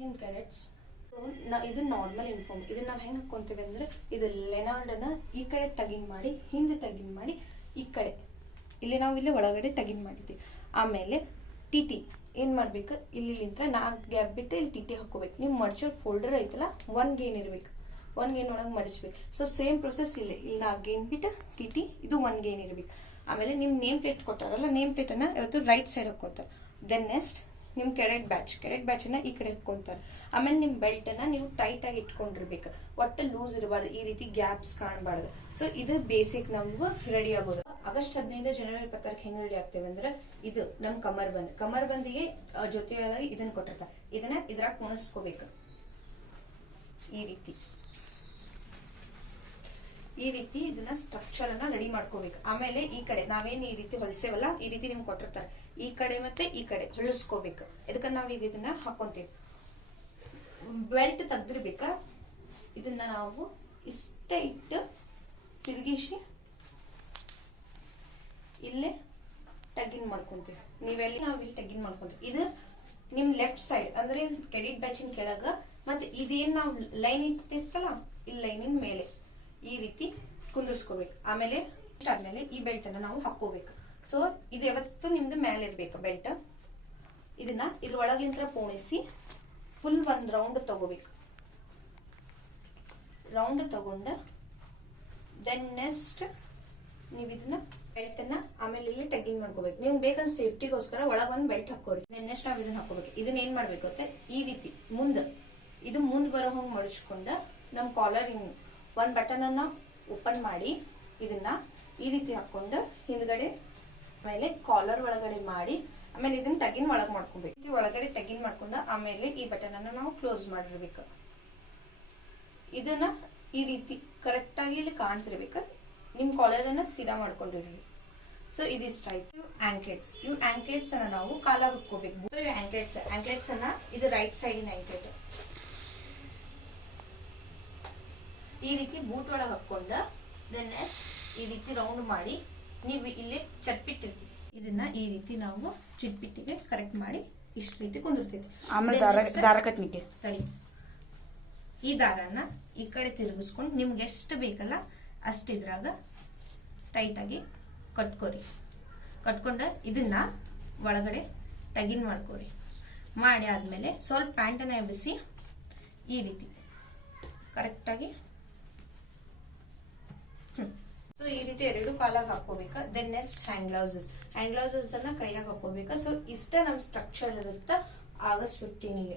ಹಿಂಗೆ ಕ್ಯಾರೆಟ್ಸ್ ಇದು normal uniform. ಇದನ್ನ ನಾವು ಹೆಂಗೆ ಹಾಕೊಂತೀವಿ ಅಂದ್ರೆ ಇದು ಲೆನಾರ್ಡನ್ನ ಈ ಕಡೆ ಟಗಿನ್ ಮಾಡಿ ಹಿಂದೆ ಟಗಿನ್ ಮಾಡಿ ಈ ಕಡೆ ಇಲ್ಲಿ ನಾವು ಇಲ್ಲಿ ಒಳಗಡೆ ಟಗಿನ್ ಮಾಡಿದ್ದೀವಿ. ಆಮೇಲೆ ಟಿ ಟಿ ಏನು ಮಾಡ್ಬೇಕು, ಇಲ್ಲಿಂದ 4 ಗ್ಯಾಪ್ ಬಿಟ್ಟು ಇಲ್ಲಿ ಟಿ ಟಿ ಹಾಕೋಬೇಕು. ನೀವು ಮಡ್ಚೋ ಫೋಲ್ಡರ್ ಐತಲ್ಲ 1 ಗೇನ್ ಇರ್ಬೇಕು, 1 ಗೇನ್ ಒಳಗೆ ಮಡಿಸ್ಬೇಕು. ಸೊ ಸೇಮ್ ಪ್ರೊಸೆಸ್ ಇಲ್ಲಿ 4 ಗೇನ್ ಬಿಟ್ಟು ಟಿ ಟಿ ಇದು 1 ಗೇನ್ ಇರ್ಬೇಕು. ಆಮೇಲೆ ನಿಮ್ಮ ನೇಮ್ ಪ್ಲೇಟ್ ಕೊಟ್ಟಾರಲ್ಲ, ನೇಮ್ ಪ್ಲೇಟನ್ನು ಇವತ್ತು ರೈಟ್ ಸೈಡ್ ಹಾಕ್ಕೊತಾರೆ. ದೆನ್ ನೆಕ್ಸ್ಟ್ ನಿಮ್ಮ ಕೆರೆಟ್ ಬ್ಯಾಚನ್ನು ಈ ಕಡೆ ಹಾಕ್ಕೊಂತಾರೆ. ಆಮೇಲೆ ನಿಮ್ಮ ಬೆಲ್ಟನ್ನು ನೀವು ಟೈಟಾಗಿ ಇಟ್ಕೊಂಡಿರ್ಬೇಕು, ಒಟ್ಟು ಲೂಸ್ ಇರಬಾರ್ದು, ಈ ರೀತಿ ಗ್ಯಾಪ್ಸ್ ಕಾಣಬಾರ್ದು. ಸೊ ಇದು ಬೇಸಿಕ್ ನಮಗೂ ರೆಡಿ ಆಗೋದು. ಆಗಸ್ಟ್ 15 ಜನವರಿ 26 ಹೆಂಗೆ ರೆಡಿ ಆಗ್ತೇವೆ ಅಂದ್ರೆ ಇದು ನಮ್ಮ ಕಮರ್ ಬಂದಿಗೆ ಜೊತೆಯಾಗಿ ಇದನ್ನ ಕೊಟ್ಟಿರ್ತಾರೆ. ಇದನ್ನ ಇದ್ರಾಗ ಕುಣಿಸ್ಕೋಬೇಕು ಈ ರೀತಿ ಇದನ್ನ ಸ್ಟ್ರಕ್ಚರ್ ಅನ್ನ ರೆಡಿ ಮಾಡ್ಕೋಬೇಕು. ಆಮೇಲೆ ಈ ಕಡೆ ನಾವೇನ್ ಈ ರೀತಿ ಹೊಲಿಸೇವಲ್ಲ, ಈ ರೀತಿ ನಿಮ್ಗೆ ಕೊಟ್ಟಿರ್ತಾರೆ, ಈ ಕಡೆ ಮತ್ತೆ ಈ ಕಡೆ ಹೊಲಿಸ್ಕೋಬೇಕು. ಇದಕ್ಕ ನಾವೀಗ ಇದನ್ನ ಹಾಕೊಂತೀವಿ. ಬೆಲ್ಟ್ ತೆಗ್ದಿರ್ಬೇಕ, ಇದನ್ನ ನಾವು ಇಷ್ಟೇ ಇಟ್ಟು ತಿರುಗಿಸಿ ಇಲ್ಲೇ ಟಗಿನ್ ಮಾಡ್ಕೊಂತೀವಿ. ನೀವೆಲ್ಲಿ ನಾವು ಇಲ್ಲಿ ಟಗಿನ್ ಮಾಡ್ಕೊಂತೀವಿ. ಇದು ನಿಮ್ ಲೆಫ್ಟ್ ಸೈಡ್ ಅಂದ್ರೆ ಕೆಡಿಟ್ ಬ್ಯಾಚಿನ ಕೆಳಗ, ಮತ್ತೆ ಇದೇನ್ ನಾವು ಲೈನ್ ಇರ್ತಿರ್ತಲ್ಲ ಈ ಲೈನಿನ ಮೇಲೆ ಈ ರೀತಿ ಕುಂದಿರ್ಸ್ಕೋಬೇಕು. ಆಮೇಲೆ ಆದ್ಮೇಲೆ ಈ ಬೆಲ್ಟ್ ಅನ್ನ ನಾವು ಹಾಕೋಬೇಕು. ಸೊ ಇದು ಯಾವತ್ತು ನಿಮ್ದು ಮೇಲೆ ಇರ್ಬೇಕು ಬೆಲ್ಟ್. ಇದನ್ನ ಇದ್ರ ಒಳಗಿಂದ ಪೋಣಿಸಿ ಫುಲ್ 1 ರೌಂಡ್ ತಗೋಬೇಕು. ರೌಂಡ್ ತಗೊಂಡ ದೆನ್ ನೆಕ್ಸ್ಟ್ ನೀವು ಇದನ್ನ ಬೆಲ್ಟ್ ಅನ್ನ ಆಮೇಲೆ ಇಲ್ಲಿ ಟಗಿಂಗ್ ಮಾಡ್ಕೋಬೇಕು. ನೀವು ಬೇಕಂದ್ರೆ ಸೇಫ್ಟಿಗೋಸ್ಕರ ಒಳಗೊಂದು ಬೆಲ್ಟ್ ಹಾಕೋರಿ. ನೆಕ್ಸ್ಟ್ ನಾವು ಇದನ್ನ ಹಾಕೋಬೇಕು. ಇದನ್ನ ಏನ್ ಮಾಡ್ಬೇಕು ಅಂತ ಈ ರೀತಿ ಇದು ಮುಂದ್ ಬರೋ ಹಂಗೆ ಮಡಚ್ಕೊಂಡ ನಮ್ ಕಾಲರ್ ಹಿಂಗ್ 1 ಬಟನ್ ಅನ್ನ ಓಪನ್ ಮಾಡಿ ಇದನ್ನ ಈ ರೀತಿ ಹಾಕೊಂಡು ಹಿಂದ್ಗಡೆ ಆಮೇಲೆ ಕಾಲರ್ ಒಳಗಡೆ ಮಾಡಿ ಆಮೇಲೆ ಇದನ್ನ ಟಗಿನ್ ಒಳಗ್ ಮಾಡ್ಕೋಬೇಕು. ಒಳಗಡೆ ಟಗಿನ್ ಮಾಡ್ಕೊಂಡ ಆಮೇಲೆ ಈ ಬಟನ್ ಅನ್ನ ನಾವು ಕ್ಲೋಸ್ ಮಾಡಿರ್ಬೇಕು. ಇದನ್ನ ಈ ರೀತಿ ಕರೆಕ್ಟ್ ಆಗಿ ಇಲ್ಲಿ ಕಾಣ್ತಿರ್ಬೇಕು. ನಿಮ್ ಕಾಲರ್ ಅನ್ನ ಸೀದಾ ಮಾಡ್ಕೊಂಡಿರ್ರಿ. ಸೊ ಇದಿಷ್ಟ ಆಯ್ತು ಆಂಕ್ಲೆಟ್ಸ್ ಅನ್ನ ನಾವು ಕಾಲ ಹುಕ್ಕೋಬೇಕು. ಸೊ ಆಂಕ್ಲೆಟ್ಸ್ ಅನ್ನ ಇದು ರೈಟ್ ಸೈಡಿನ ಆಂಕ್ಲೆಟ್ ಈ ರೀತಿ ಬೂಟ್ ಒಳಗೆ ಹಾಕೊಂಡ ದೆನ್ ನೆಕ್ಸ್ಟ್ ಈ ರೀತಿ ರೌಂಡ್ ಮಾಡಿ ನೀವು ಇಲ್ಲಿ ಚಟ್ಪಿಟ್ಟಿರ್ತೀವಿ. ಇದನ್ನ ಈ ರೀತಿ ನಾವು ಚಿಟ್ಪಿಟ್ಟಿಗೆ ಕರೆಕ್ಟ್ ಮಾಡಿ ಇಷ್ಟ ರೀತಿ ಕುಂದಿರ್ತೈತಿ. ಆಮೇಲೆ ದಾರ ಕಟ್ನಿಕೆ ತಳಿ ಈ ದಾರನ ಈ ಕಡೆ ತಿರುಗಿಸ್ಕೊಂಡು ನಿಮ್ಗೆ ಎಷ್ಟು ಬೇಕಲ್ಲ ಅಷ್ಟ ಇದ್ರಾಗ ಟೈಟ್ ಆಗಿ ಕಟ್ಕೊಂಡ ಇದನ್ನ ಒಳಗಡೆ ಟಗಿನ್ ಮಾಡ್ಕೋರಿ. ಮಾಡಿ ಆದ್ಮೇಲೆ ಸ್ವಲ್ಪ ಪ್ಯಾಂಟನ್ನ ಎಬ್ಬಿಸಿ ಈ ರೀತಿ ಕರೆಕ್ಟ್ ಆಗಿ ಸೊ ಈ ರೀತಿ 2 ಕಾಲಾಗ ಹಾಕೋಬೇಕು. ದೆನ್ ನೆಕ್ಸ್ಟ್ ಹ್ಯಾಂಡ್ ಗ್ಲೌಸಸ್ ಅನ್ನ ಕೈಯಾಗ ಹಾಕೋಬೇಕು. ಸೊ ಇಷ್ಟ ನಮ್ ಸ್ಟ್ರಕ್ಚರ್ ಇರುತ್ತೆ ಆಗಸ್ಟ್ 15ಗೆ.